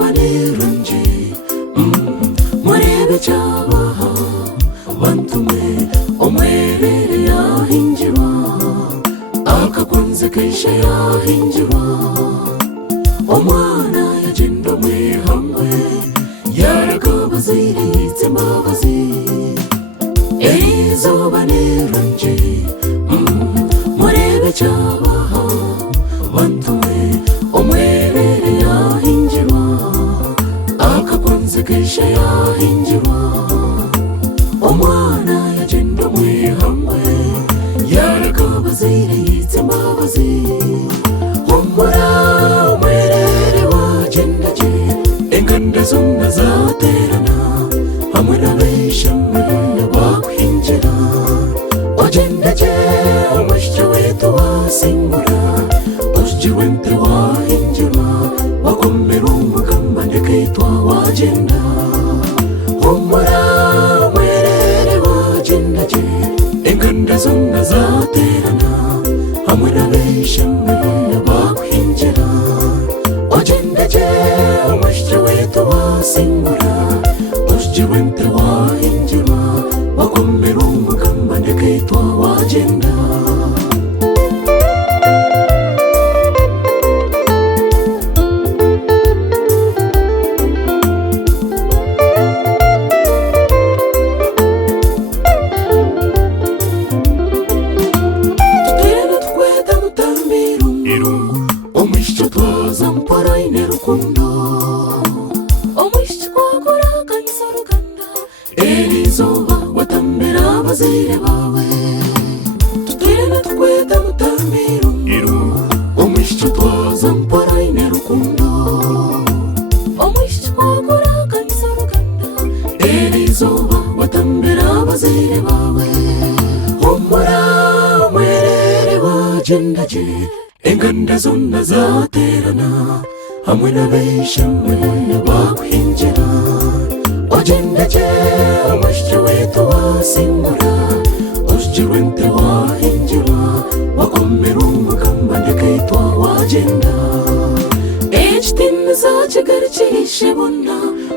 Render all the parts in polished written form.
izobaniranje murebe cyabaha bantume omwerere yahinjirwa akakunze kesha yahinjirwa omwana yagenda mwihamwe yarakabaziritse mbabazi izobaniranje murebe cyabaha bantume omwerere yahinjirwa akakunze kesha yahinjirwa omwana yagenda mwihamwe yarakabaziritse mbabazi humura omwerere wagendaje enganda zonna zaterana hamwe n'abeshamwe bakwinjira wagendaje omushya wetu wasingura usjirwe nte wahinjirwa wakomera umugamba ndeketwa wagenda humura omwerere wagendaje enganda zonna zaterana hamwe n'abeshamwe bakwinjira wagendaje omushya wetu wasingura usjirwe nte wahinjirwa wakomera umugamba ndeketwa wagenda omushya twaza mpora ine rukundo omushya twaguraganyisa uruganda erizoba watambira abazire bawe tutwirene tukweta mutambiro omushya twaza mpora ine rukundo omushya twaguraganyisa uruganda erizoba watambira abazire bawe humura omwerere wagendaje enganda zonna zaterana hamwe n'abeshamwe bakwinjira wagendaje omushya wetu wasingura usjirwe nte wahinjirwa wakomera umugamba ndeketwa wagenda ekitiniza kigarukishe bonna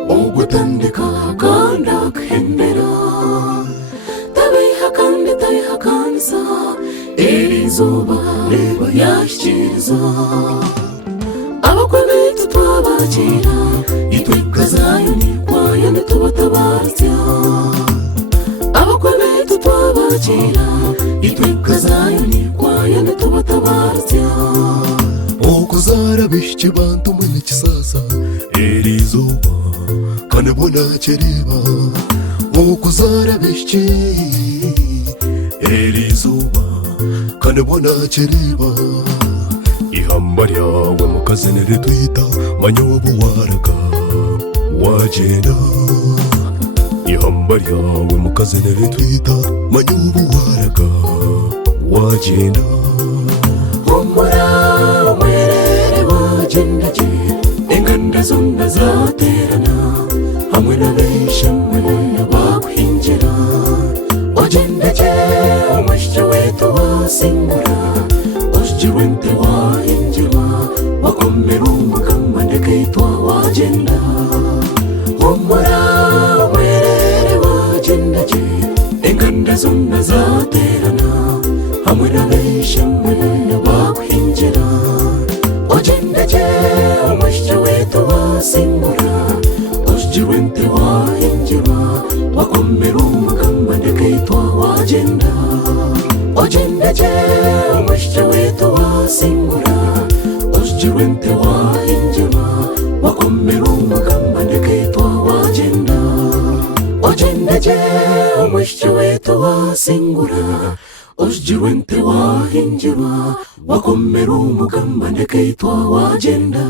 ogutandika kandi akuhembera tabiha kandi tabihakanisa erizoba reba yashyikiriza abakwe bitu twabakira itwika zayoni kwayo ntitubatabaritya abakwe bitu twabakira itwika zayoni kwayo ntitubatabaritya okuzarabishye bantu mwene kisasa erizoba kandi bona kereba okuzarabishye erizoba kandi bona kereba ihamba ryawe mukazi niritwita manyobo waraga wagenda ihamba ryawe mukazi niritwita manyobo waraga wagenda humura omwerere wagendaje enganda zonna zaterana hamwe n'abeshamwe bakwinjira wagendaje omushya wetu wasingura usjirwe nte wahinjirwa wakomera umugamba ndeketwa wagenda humura omwerere wagendaje enganda zonna zaterana hamwe n'abeshamwe bakwinjira wagendaje omushya wetu wasingura usjirwe nte wahinjirwa wakomera umugamba ndeketwa wagenda wagendaje omushya wetu wasingura usjirwe nte wahinjirwa wakomera umugamba ndeketwa wagenda wagendaje omushya wetu wasingura usjirwe nte wahinjirwa wakomera umugamba ndeketwa wagenda